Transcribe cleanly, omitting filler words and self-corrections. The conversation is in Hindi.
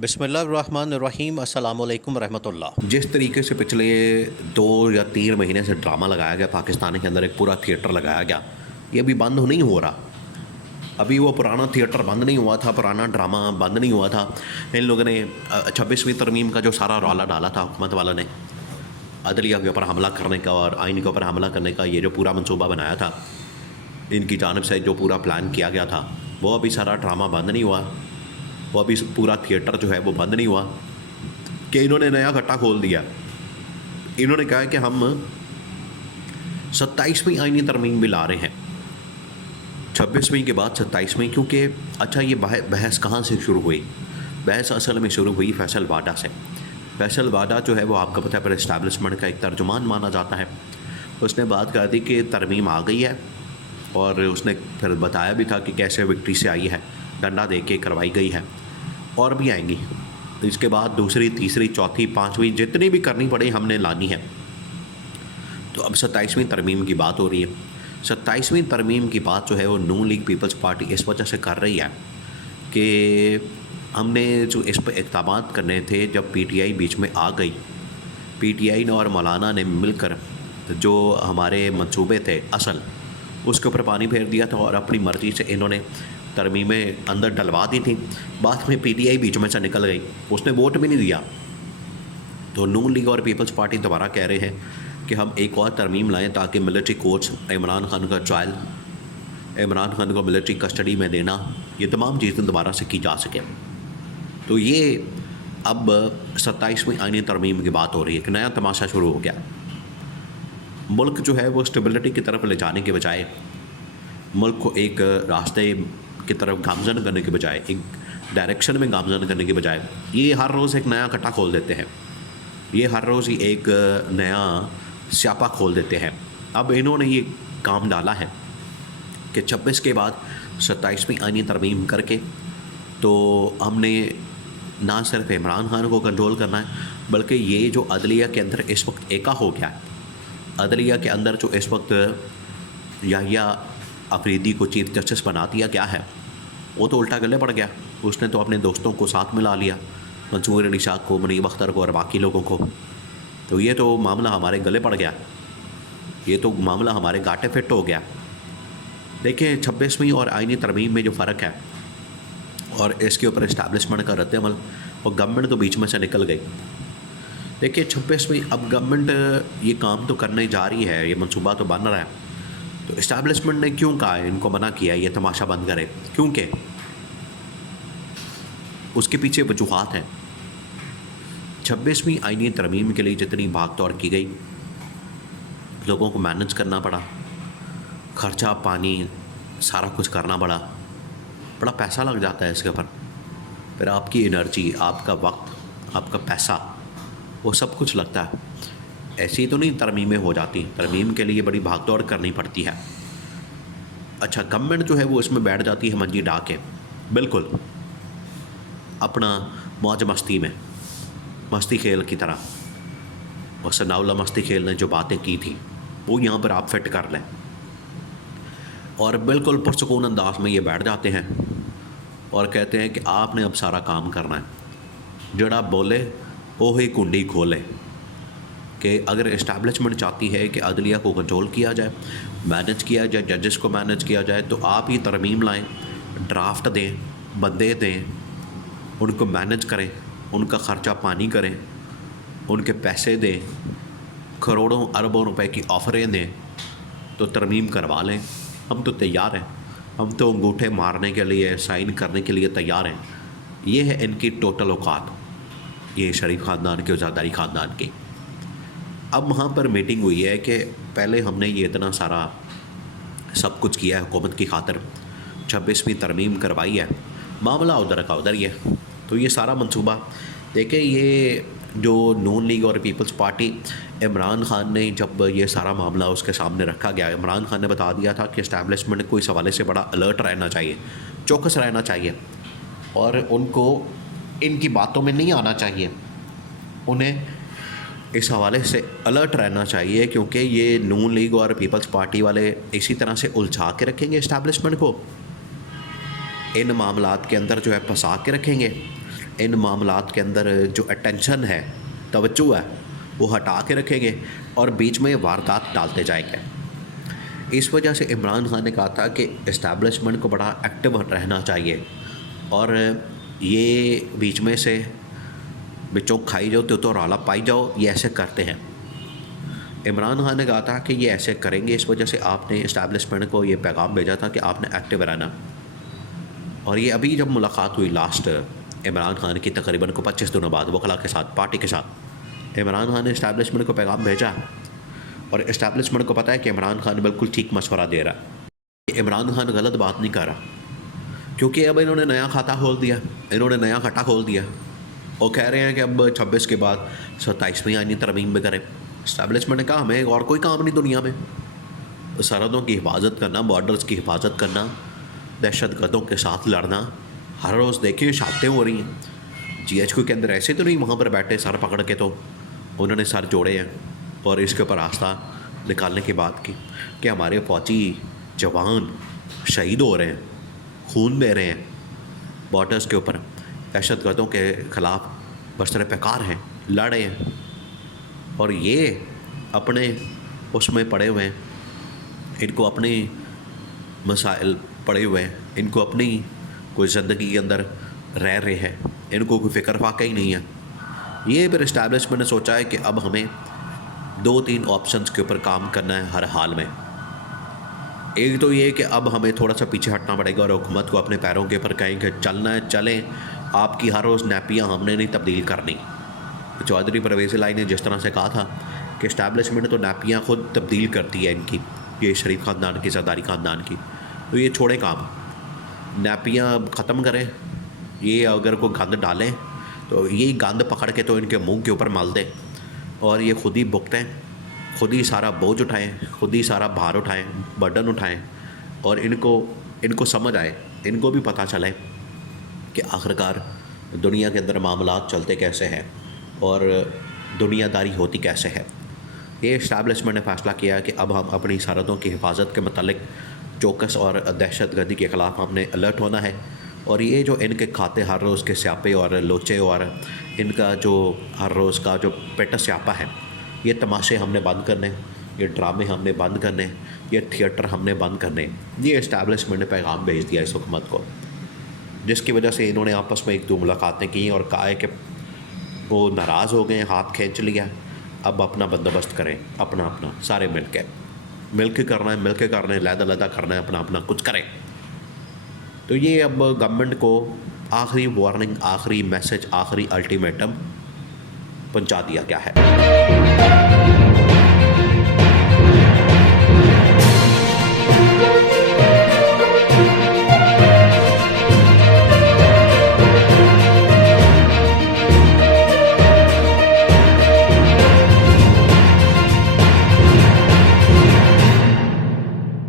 बिस्मिल्लाहिर्रहमानिर्रहीम अस्सलामुअलैकुम रहमतुल्लाह। जिस तरीके से पिछले 2 या 3 महीने से ड्रामा लगाया गया पाकिस्तान के अंदर, एक पूरा थिएटर लगाया गया, ये अभी बंद नहीं हो रहा। अभी वो पुराना थिएटर बंद नहीं हुआ था, पुराना ड्रामा बंद नहीं हुआ था। इन लोगों ने 26वीं तरमीम का जो सारा रौला डाला था हुकूमत वालों ने, अदलिया के ऊपर हमला करने का और आइन के ऊपर हमला करने का, ये जो पूरा मंसूबा बनाया था इनकी जानिब से, जो पूरा प्लान किया गया था, वो अभी सारा ड्रामा बंद नहीं हुआ। वो अभी पूरा थिएटर जो है वो बंद नहीं हुआ कि इन्होंने नया गट्टा खोल दिया। इन्होंने कहा कि हम 27वीं आइनी तरमीम भी ला रहे हैं, 26वीं के बाद 27वीं। क्योंकि अच्छा, ये बहस कहाँ से शुरू हुई? बहस असल में शुरू हुई फैसल वाडा से। फैसल वाडा जो है वो आपका पता है पर इस्टेब्लिशमेंट का एक तर्जुमान माना जाता है। उसने बात कर दी कि तरमीम आ गई है, और उसने फिर बताया भी था कि कैसे विक्ट्री से आई है, डंडा दे के करवाई गई है, और भी आएंगी। इसके बाद दूसरी, तीसरी, चौथी, पाँचवीं, जितनी भी करनी पड़े हमने लानी है। तो अब 27वीं तरमीम की बात हो रही है। 27वीं तरमीम की बात जो है वो नून लीग पीपल्स पार्टी इस वजह से कर रही है कि हमने जो इस पर इक़दाम करने थे, जब PTI बीच में आ गई, PTI ने और मौलाना ने मिलकर जो हमारे मंसूबे थे असल, उसके ऊपर पानी फेर दिया था और अपनी मर्ज़ी से इन्होंने तरमीमें अंदर डलवा दी थी। बाद में PTI बीच में से निकल गई, उसने वोट भी नहीं दिया। तो नून लीग और पीपल्स पार्टी दोबारा कह रहे हैं कि हम एक और तरमीम लाएं ताकि मिलिट्री कोर्ट्स, इमरान खान का ट्रायल, इमरान खान को मिलिट्री कस्टडी में देना, ये तमाम चीज़ें दोबारा से की जा सकें। तो ये अब 27वीं आइनी तरमीम की बात हो रही है कि नया तमाशा शुरू हो गया। मुल्क जो है वो स्टेबिलिटी की तरफ ले जाने के बजाय, मुल्क को एक रास्ते की तरफ गामजन करने के बजाय, एक डायरेक्शन में गामजन करने के बजाय, ये हर रोज़ एक नया कट्टा खोल देते हैं। ये हर रोज़ ही एक नया स्यापा खोल देते हैं। अब इन्होंने ये काम डाला है कि 26 के बाद 27वीं आइनी तरमीम करके तो हमने ना सिर्फ इमरान खान को कंट्रोल करना है, बल्कि ये जो अदलिया के अंदर इस वक्त एका हो गया है, अदलिया के अंदर जो इस वक्त याहिया अफरीदी को चीफ जस्टिस बना दिया गया है, वो तो उल्टा गले पड़ गया। उसने तो अपने दोस्तों को साथ मिला लिया, मंसूर अली शाह को, मुनीब अख्तर को और बाकी लोगों को। तो ये तो मामला हमारे गले पड़ गया, ये तो मामला हमारे गाटे फिट हो गया। देखिए 26वीं और आइनी तरमीम में जो फ़र्क है और इसके ऊपर इस्टेब्लिशमेंट का रद्द-ए-अमल, और गवर्नमेंट तो बीच में से निकल गई। देखिए 26वीं, अब गवर्नमेंट ये काम तो करने जा रही है, ये मंसूबा तो बन रहा है। तो इस्टेब्लिशमेंट ने क्यों कहा है, इनको मना किया ये तमाशा बंद करे? क्योंकि उसके पीछे वजूहात हैं। 26वीं आइनी तरमीम के लिए जितनी भाग दौड़ की गई, लोगों को मैनेज करना पड़ा, खर्चा पानी सारा कुछ करना पड़ा, बड़ा पैसा लग जाता है इसके ऊपर। फिर आपकी एनर्जी, आपका वक्त, आपका पैसा, वो सब कुछ लगता है। ऐसी तो नहीं तरमीमें हो जाती, तरमीम के लिए बड़ी भागदौड़ करनी पड़ती है। अच्छा, गवर्नमेंट जो है वो इसमें बैठ जाती है मंजी डा के, बिल्कुल अपना मौज मस्ती में, मस्ती खेल की तरह। और सनाउल्लाह मस्ती खेल ने जो बातें की थी वो यहाँ पर आप फिट कर लें, और बिल्कुल पुरसकून अंदाज में ये बैठ जाते हैं और कहते हैं कि आपने अब सारा काम करना है। जड़ा बोले वो ही कुंडी खोले, कि अगर इस्टेब्लिशमेंट चाहती है कि अदलिया को कंट्रोल किया जाए, मैनेज किया जाए, जजेस को मैनेज किया जाए, तो आप ही तरमीम लाएं, ड्राफ्ट दें, बंदे दें, उनको मैनेज करें, उनका ख़र्चा पानी करें, उनके पैसे दें, करोड़ों अरबों रुपए की ऑफ़रें दें, तो तरमीम करवा लें। हम तो तैयार हैं, हम तो अंगूठे मारने के लिए, साइन करने के लिए तैयार हैं। ये है इनकी टोटल औकात, ये शरीफ ख़ानदान के और ज़रदारी ख़ानदान की। अब वहाँ पर मीटिंग हुई है कि पहले हमने ये इतना सारा सब कुछ किया है हुकूमत की खातिर, 26वीं तरमीम करवाई है, मामला उधर का उधर ही है। तो ये सारा मंसूबा देखिए, ये जो नून लीग और पीपल्स पार्टी, इमरान खान ने जब ये सारा मामला उसके सामने रखा गया, इमरान खान ने बता दिया था कि इस्टेब्लिशमेंट को इस हवाले से बड़ा अलर्ट रहना चाहिए, चौकस रहना चाहिए, और उनको इनकी बातों में नहीं आना चाहिए, उन्हें इस हवाले से अलर्ट रहना चाहिए, क्योंकि ये नून लीग और पीपल्स पार्टी वाले इसी तरह से उलझा के रखेंगे इस्टेब्लिशमेंट को, इन मामलात के अंदर जो है फंसा के रखेंगे, इन मामलात के अंदर जो अटेंशन है, तवज्जो है, वो हटा के रखेंगे और बीच में वारदात डालते जाएंगे। इस वजह से इमरान खान ने कहा था कि इस्टेब्लिशमेंट को बड़ा एक्टिव रहना चाहिए और ये बीच में से बिचों खाई जाओ तो रौला पाई जाओ, ये ऐसे करते हैं। इमरान खान ने कहा था कि ये ऐसे करेंगे, इस वजह से आपने इस्टेब्लिशमेंट को ये पैगाम भेजा था कि आपने एक्टिव रहना। और ये अभी जब मुलाकात हुई लास्ट इमरान खान की तकरीबन को 25 दिनों बाद वकला के साथ, पार्टी के साथ, इमरान खान ने इस्टेब्लिशमेंट को पैगाम भेजा और इस्टेब्लिशमेंट को पता है कि इमरान खान बिल्कुल ठीक मशवरा दे रहा है। इमरान खान गलत बात नहीं कर रहा, क्योंकि अब इन्होंने नया खाता खोल दिया, इन्होंने नया खट्टा खोल दिया और कह रहे हैं कि अब 26 के बाद 27वीं आईनी तरमीम भी करें। इस्टेब्लिशमेंट ने कहा हमें और कोई काम नहीं दुनिया में, सरहदों की हिफाजत करना, बॉर्डर्स की हिफाजत करना, दहशत गर्दों के साथ लड़ना। हर रोज़ देखिए शातें हो रही हैं। GHQ के अंदर ऐसे तो नहीं वहाँ पर बैठे सर पकड़ के, तो उन्होंने सर जोड़े हैं और इसके ऊपर आस्था निकालने की बात की कि हमारे फौजी जवान शहीद हो रहे हैं, खून बह रहे हैं बॉर्डर्स के ऊपर, दहशत गर्दों के ख़िलाफ़ बरसरे पैकार हैं, लड़ रहे हैं। और ये अपने उसमें पड़े हुए हैं, इनको अपने मसाइल पड़े हुए हैं, इनको अपनी कोई ज़िंदगी के अंदर रह रहे हैं, इनको कोई फ़िक्र फाका ही नहीं है। ये फिर इस्टेब्लिशमेंट ने सोचा है कि अब हमें 2-3 ऑप्शंस के ऊपर काम करना है हर हाल में। एक तो ये कि अब हमें थोड़ा सा पीछे हटना पड़ेगा और हुकूमत को अपने पैरों के ऊपर कहें कि चलना है चलें, आपकी हर रोज़ नैपियाँ हमने नहीं तब्दील करनी। चौधरी परवेज़ इलाही ने जिस तरह से कहा था कि इस्टेब्लिशमेंट तो नैपियाँ खुद तब्दील करती है इनकी, ये शरीफ ख़ानदान की, ज़रदारी ख़ानदान की, तो ये छोड़े काम, नैपियाँ ख़त्म करें। ये अगर कोई गंद डालें तो यही गंद पकड़ के तो इनके मुंह के ऊपर मल दें और ये खुद ही भुगतें, खुद ही सारा बोझ उठाएं, खुद ही सारा भार उठाएं, बर्डन उठाएं और इनको समझ आए, इनको भी पता चले कि आखिरकार दुनिया के अंदर मामलात चलते कैसे हैं और दुनियादारी होती कैसे है। ये इस्टेब्लिशमेंट ने फ़ैसला किया कि अब हम अपनी सरहदों की हिफाजत के मतलब चौकस और दहशत गर्दी के ख़िलाफ़ हमने अलर्ट होना है। और ये जो इनके खाते हर रोज़ के स्यापे और लोचे और इनका जो हर रोज़ का जो पेट स्यापा है, ये तमाशे हमने बंद करने, ये ड्रामे हमने बंद करने, ये थिएटर हमने बंद करने। ये इस्टेब्लिशमेंट ने पैगाम भेज दिया इस हुकूमत को, जिसकी वजह से इन्होंने आपस में 1-2 मुलाकातें की और कहा है कि वो नाराज़ हो गए, हाथ खींच लिया, अब अपना बंदोबस्त करें, अपना अपना सारे मिल के करना है, मिल के करना है, लहदा करना है, अपना अपना कुछ करें। तो ये अब गवर्नमेंट को आखिरी वार्निंग, आखिरी मैसेज, आखिरी अल्टीमेटम पहुंचा दिया गया है।